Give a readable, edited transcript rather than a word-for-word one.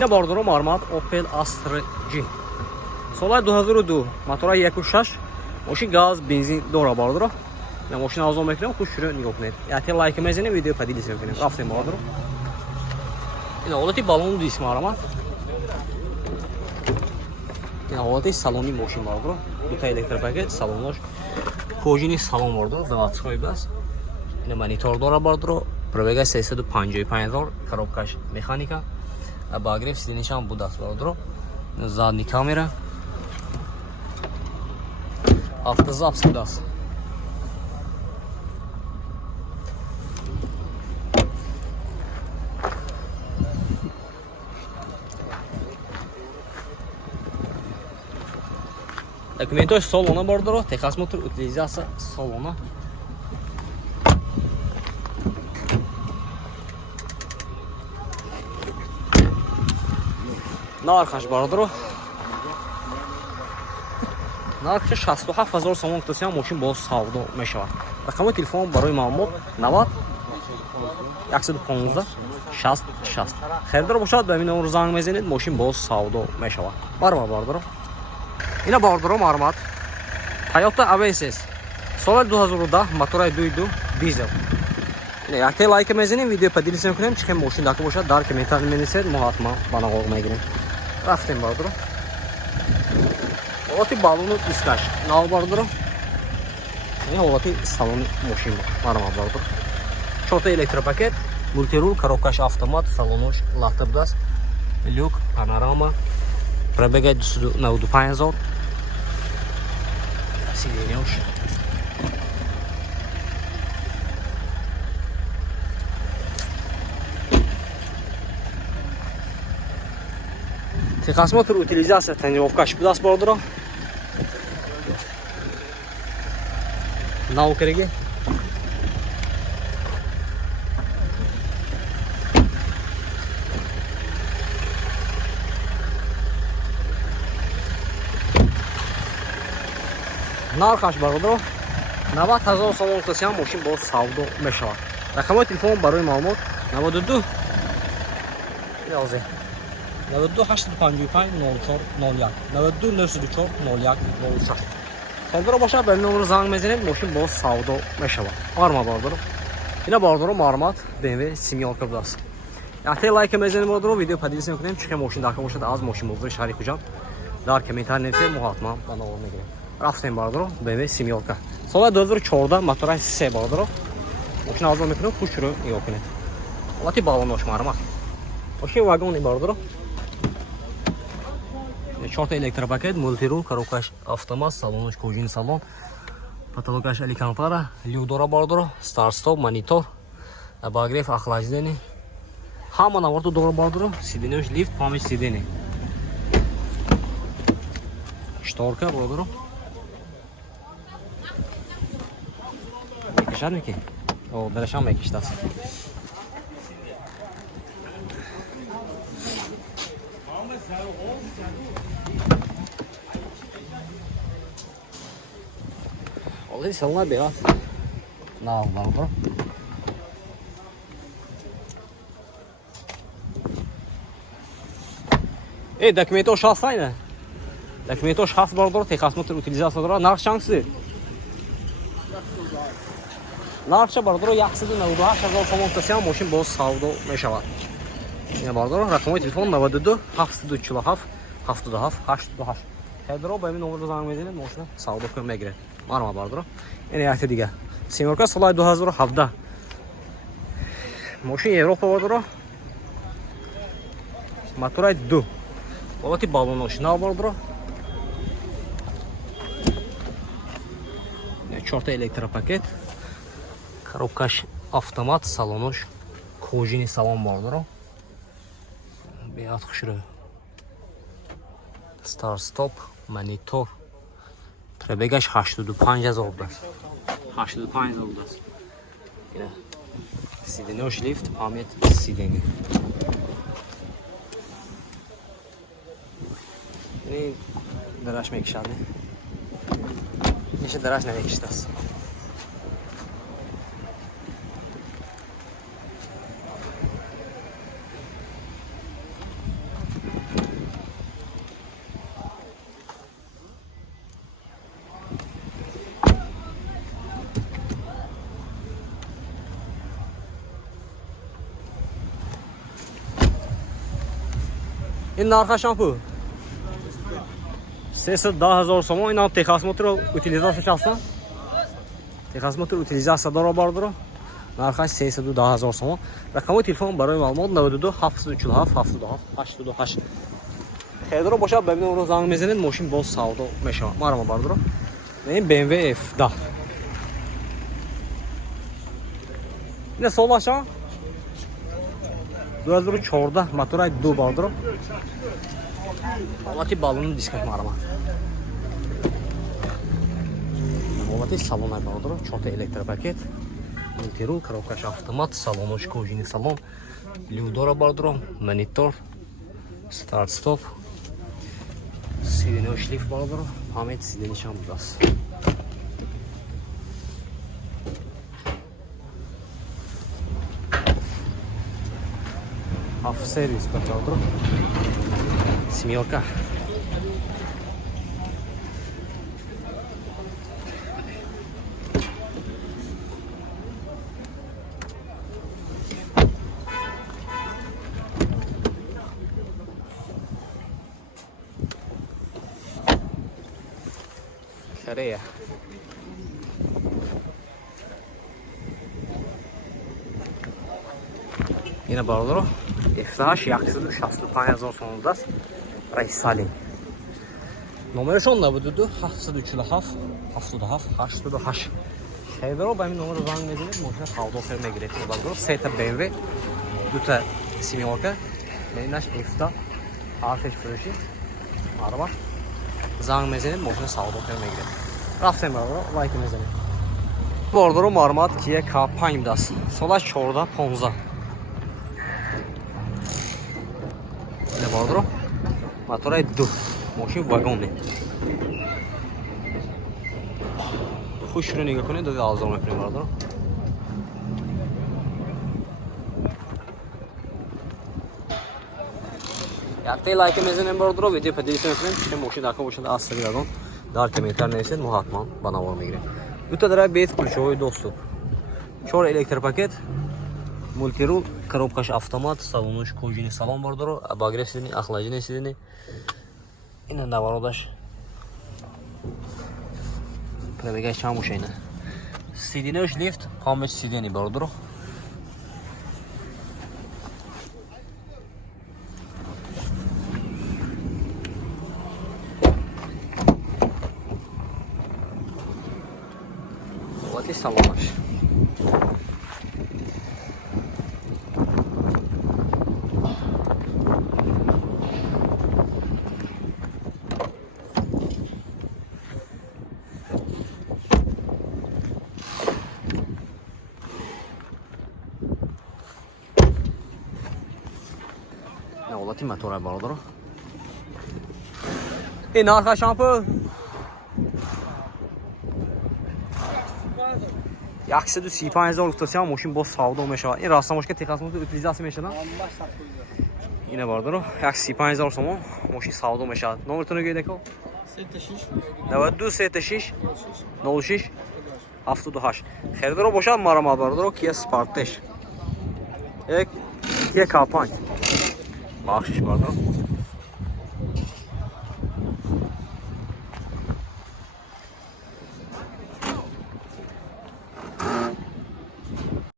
Yine bordoro marmat Opel Astra G. Solay 2002 motora 1.6 ماشین گاز بنزین دورا باردرو یا ماشین آزاد میکنم خوش شروع نگاه کنید یا تی لایک میزنید ویدیو پدیلیس میکنید رفتیم باردرو این حالتی بالون دیسک مارما این حالتی سالونی ماشین باردرو دو تا الکتریک پاکت سالونش کوژینی سالون باردرو заводской بس این مانیتور دورا باردرو пробега 355,000 коробкаш механика обогрев сиденья будет باردرو задняя камера автозапуск даст. Документы салона бордоро, техосмотр, утилизация салона. Нархаш бордоро. нархи 67000 сомон кутасиам мошин боз савдо мешавад. Рақами телефон барои маълумот 90 115 66. Херидор бошад ба ин номер занг мезанед мошин боз савдо мешавад. Барма бардоро. Ина бардоро мармат Toyota Avensis соли 2010 мотори 2.2 дизел. Ина якте лайк мезанед видео падилис мекунем чихем мошин дака бошад дар комментар менисед мо ҳатман ба нағоғ мегирем. Рафтем бардоро. Олати балону дискаш нав бардоро. Ин олати салон мошин марма бардоро. 4 электропакет, мультирул, коробкаш автомат, салонош лаптоп даст. Люк, панорама. Пробега 295,000. Сиденьёш. Техосмотр, утилизация, тренировка даст бардоро. На окреге. нархаш бардоро 90000 сомон кутасиам мошин боз савдо мешавад. Рақамои телефон барои маълумот 92 11 92 855 04 01 92 904 01 06. Херидор бошад ба ин номер занг мезанед мошин боз савдо мешавад. Марма бардоро. Ина бардоро мармат BMW семёрка будаст. Якте лайк мезанед бардоро видео падилис мекунем чихе мошин дака бошад аз мошин бозори шаҳри хуҷанд дар комментар нависед мо ҳатман ба нағоғ мегирем. Рафтем бардоро BMW семёрка. Соли 2014 мотори 3 бардоро. Мошин азо мекунем хуш шуро нигоҳ кунед. Олати балонош мармат. Мошин вагони бардоро. 4 электропакет, мультирул, коробкаш автомат, салонош кожин салон. Потолокаш аликантара, люк дора бардоро, старт-стоп, монитор, обогрев, охлаждение. Ҳама наворту дора бардоро, сиденьёш лифт, памяти сидений. Шторка бардоро. Мекишад меки? О, дарашам мекиштаст. Олди салона беяд. На, бардоро. Документош ҳаст айна? Документош ҳаст бардоро, техосмотр утилизация дора. Нарх чандси? нархша бардоро 198000 сомон кутасиам мошин боз савдо мешавад. Ина бардоро рақамои телефон 92 747 77 88. Херидор ба ин номер занг мезанед мошин савдо кун мегиред. Марма бардоро. Ина якте дига. Семёрка соли 2017. Мошин Европа бардоро. Мотори 2. Олати балонош нав бардоро. 4 электропакет. Коробкаш автомат, салонош кожини салон бардоро. Беяд хушро. Старт-стоп, монитор. Пробегаш 85000 даст. 85000 даст. Ина сиденьёш лифт, памят сидений. Ин дараш мекишад. Ниша дараш намекиштаст. این نرخش هم کو 310,000 сомон. این هم تخص موتور утилизация شخصا تخص موتور утилизация داره باردارو. نرخش 310,000 сомон. رقم تلفن برای معلومات 92 747 77 828. خیلی باشه ببینید اون رو زنگ میزنید ماشین باز سودا میشه. ما باردارو. این BMW F10. این سولاشا 2014 motor 2 باردارو. حالتی بالون دیسکش مارما. حالتی салон باردارو. 4 الکتریک پاکت. مولتیرول коробкаш автомат, салонош кожаный салон. Людора باردارو. монитор. Старт стоп. Сиденье шлиф باردارو. память сиденьеш ҳам будааст. Автосервис باردارو. Семерка. Корея. Yine bağlıdır. F-Dash yaksıdır. 65,000 sonundadır. Reysali. Numara şonda budur. 737 78. Şeyler o benim numara zang edilir. Možná savdo firma giretim bağlıdır. Seta BMW. Duta Семерка. Benim F-da. Arteş proje. Araba. Zang mezenin možná savdo firma giretim. Raftem bağlıdır. Like mezenin. Bağlıdır Marmat Kia K5-das. Sola 415. Ne bağlıdır o? Motor 2. Moşin vagon. خوش رو نگاه کنید داده آزار میکنیم باردارو. یکتی لایک میزنیم باردارو. ویدیو پدیدیش نکنیم. چه موشین داخل باشند از سری دادم. در کمیتر نیستید مو حتما بناور میگیریم. دو تا داره بیت ключовой доступ. 4 الکتریک پاکت. مولتیرول коробкаш автомат, салонош кожаный салон باردارو. обогрев сидений, охлаждение сидений. این навороташ. Пробегать чам ушайна. Сиденьеш лифт, память сидений باردارو. Вот и салонош. حالتی موتور باردارو. این آرخا شامپو 135,000 گفتم ماشین با سودا میشه. این راست ماشین تخصص utilizatsiya میشه نه. اینه باردارو 135,000 سوم ماشین سودا میشه. نمبرتون رو گیده کو 92 36 06 78. خریدارو باشه مرا باردارو کیا سپارتش. یک K5 بخشش باردارو.